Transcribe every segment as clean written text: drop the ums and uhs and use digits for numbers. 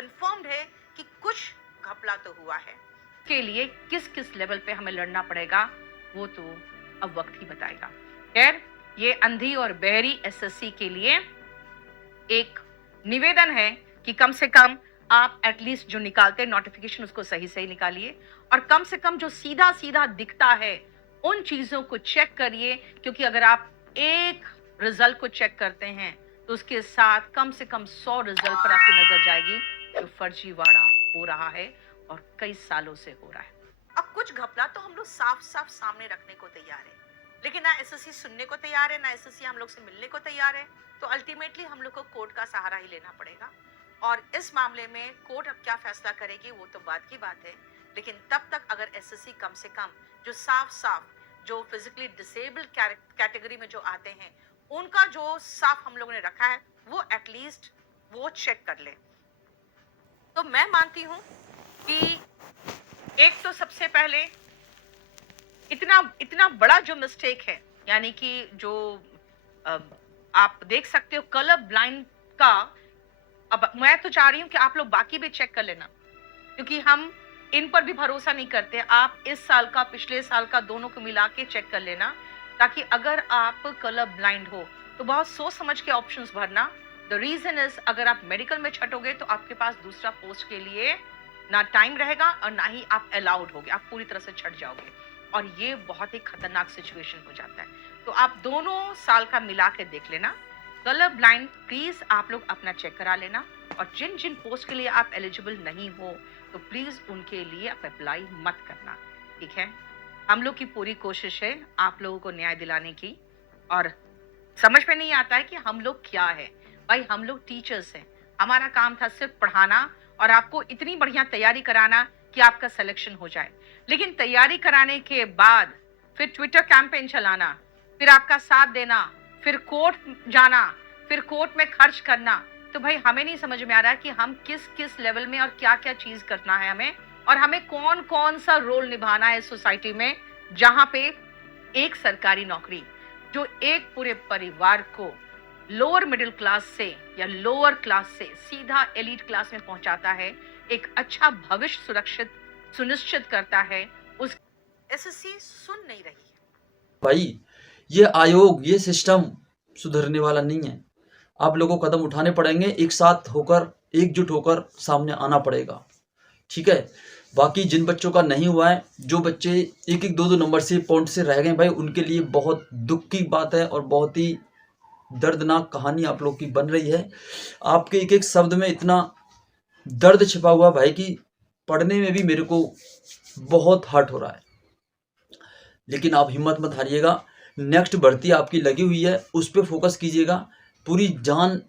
Confirmed है कि कुछ घपला तो हुआ है। के लिए किस किस लेवल पे हमें लड़ना पड़ेगा वो तो अब वक्त ही बताएगा। खैर, ये अंधी और बहरी एसएससी के लिए एक निवेदन है कि कम से कम आप एटलीस्ट जो निकालते हैं नोटिफिकेशन उसको सही सही निकालिए, और कम से कम जो सीधा सीधा दिखता है उन चीजों को चेक करिए, क्योंकि अगर आप एक रिजल्ट को चेक करते हैं तो उसके साथ कम से कम 100 रिजल्ट पर आपकी नजर जाएगी जो फर्जीवाड़ा हो रहा है और कई सालों से हो रहा है। अब कुछ घपला तो हम लोग साफ साफ सामने रखने को तैयार है, लेकिन ना एसएससी सुनने को तैयार है, ना एसएससी हम लोग से मिलने को तैयार है। तो अल्टीमेटली हम लोग को कोर्ट का सहारा ही लेना पड़ेगा, और इस मामले में कोर्ट अब क्या फैसला करेगी वो तो बाद की बात है। लेकिन तब तक अगर एसएससी कम से कम जो साफ साफ जो फिजिकली डिसेबल्ड कैटेगरी में जो आते हैं उनका जो साफ हम लोगों ने रखा है वो एटलीस्ट वो चेक कर ले। तो मैं मानती हूं कि एक तो सबसे पहले इतना बड़ा जो मिस्टेक है, यानी कि जो आप देख सकते हो कलर ब्लाइंड का, अब मैं तो चाह रही हूं कि आप लोग बाकी भी चेक कर लेना, क्योंकि हम इन पर भी भरोसा नहीं करते। आप इस साल का पिछले साल का दोनों को मिला के चेक कर लेना, ताकि अगर आप कलर ब्लाइंड हो तो बहुत सोच समझ के ऑप्शंस भरना। द रीजन इज, अगर आप मेडिकल में छटोगे तो आपके पास दूसरा पोस्ट के लिए ना टाइम रहेगा और ना ही आप अलाउड होगे, आप पूरी तरह से छट जाओगे, और ये बहुत ही खतरनाक सिचुएशन हो जाता है। तो आप दोनों साल का मिला के देख लेना। कलर ब्लाइंड प्लीज आप लोग अपना चेक करा लेना, और जिन जिन पोस्ट के लिए आप एलिजिबल नहीं हो तो प्लीज उनके लिए आप अप्लाई मत करना, ठीक है। हम लोग की पूरी कोशिश है आप लोगों को न्याय दिलाने की, और समझ में नहीं आता है कि हम लोग क्या है। भाई हम लोग टीचर्स हैं, हमारा काम था सिर्फ पढ़ाना और आपको इतनी बढ़िया तैयारी कराना कि आपका सिलेक्शन हो जाए, लेकिन तैयारी कराने के बाद फिर ट्विटर कैंपेन चलाना, फिर आपका साथ देना, फिर कोर्ट जाना, फिर कोर्ट में खर्च करना, तो भाई हमें नहीं समझ में आ रहा है कि हम किस किस लेवल में और क्या क्या चीज करना है हमें, और हमें कौन कौन सा रोल निभाना है सोसाइटी में, जहां पे एक सरकारी नौकरी जो एक पूरे परिवार को लोअर मिडिल क्लास से या लोअर क्लास से सीधा एलीट क्लास में पहुंचाता है, एक अच्छा भविष्य सुनिश्चित करता है, उस एसएससी सुन नहीं रही है। भाई ये आयोग, ये सिस्टम सुधरने वाला नहीं है। आप लोगों को कदम उठाने पड़ेंगे, एक साथ होकर एकजुट होकर सामने आना पड़ेगा, ठीक है। बाकी जिन बच्चों का नहीं हुआ है, जो बच्चे एक एक दो दो नंबर से पॉइंट से रह गए भाई, उनके लिए बहुत दुख की बात है और बहुत ही दर्दनाक कहानी आप लोग की बन रही है। आपके एक एक शब्द में इतना दर्द छिपा हुआ भाई कि पढ़ने में भी मेरे को बहुत हर्ट हो रहा है। लेकिन आप हिम्मत मत हारिएगा, नेक्स्ट भर्ती आपकी लगी हुई है, उस पर फोकस कीजिएगा, पूरी जान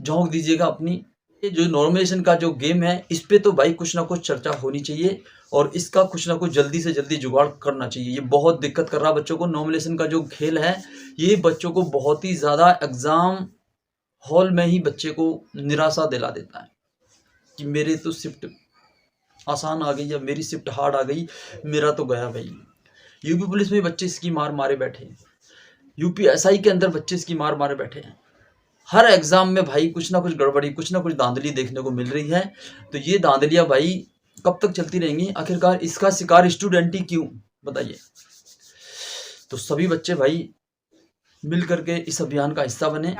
झोंक दीजिएगा अपनी। ये जो नॉर्मलाइजेशन का जो गेम है, इस पे तो भाई कुछ ना कुछ चर्चा होनी चाहिए, और इसका कुछ ना कुछ जल्दी से जल्दी जुगाड़ करना चाहिए। ये बहुत दिक्कत कर रहा है बच्चों को। नॉर्मलाइजेशन का जो खेल है ये बच्चों को बहुत ही ज़्यादा एग्ज़ाम हॉल में ही बच्चे को निराशा दिला देता है कि मेरे तो शिफ्ट आसान आ गई या मेरी शिफ्ट हार्ड आ गई, मेरा तो गया भाई। यूपी पुलिस में बच्चे इसकी मार मारे बैठे हैं, यूपी एसआई के अंदर बच्चे इसकी मार मारे बैठे हैं। हर एग्जाम में भाई कुछ ना कुछ गड़बड़ी, कुछ ना कुछ धांधली देखने को मिल रही है। तो ये धांधलियां भाई कब तक चलती रहेंगी? आखिरकार इसका शिकार स्टूडेंट ही क्यों, बताइए। तो सभी बच्चे भाई मिल करके इस अभियान का हिस्सा बने।